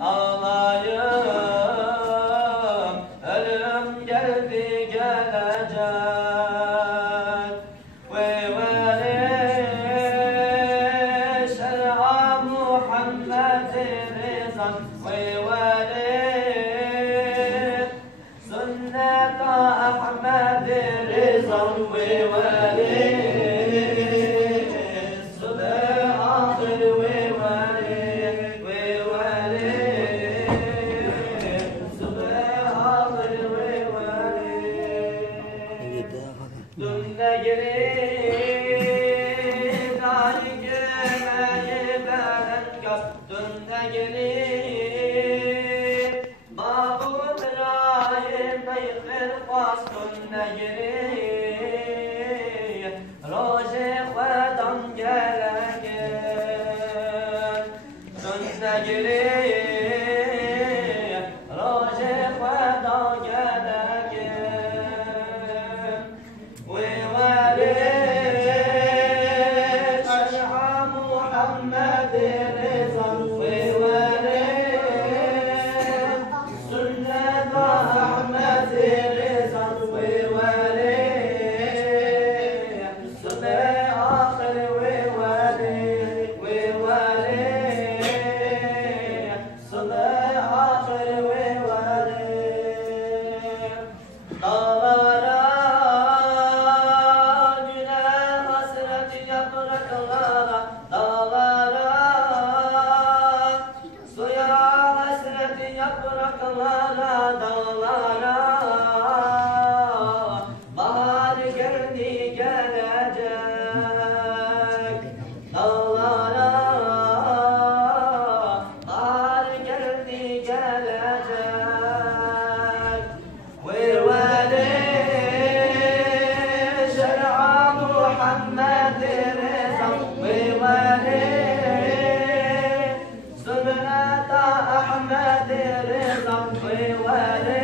Ağlayım, ölüm geldi gelecek. Ve veli şer'a Muhammed Rızan. Ve veli sünnet Ahmed Rızan. Ve veli Dünle gelin, Ali gömeyi beren gaz. Dünle gelin, Mahmud Rahim Beyhir Fas. Dünle gelin, Roje Khudan gelegen. Dünle gelin, Roje Khudan gelegen. Muhammed Rızan ve veli sünnet Ahmed Rızan ve veli sünnet ahir ve veli sünnet ahir ve veli dağlara güne hasret yapraklara dağlara suya hasret yapraklara dağlara bahar geldi gelecek dağlara bahar geldi gelecek ve veli şer'a Muhammed Rızan ve veli sünnet Ahmed Rızan ve veli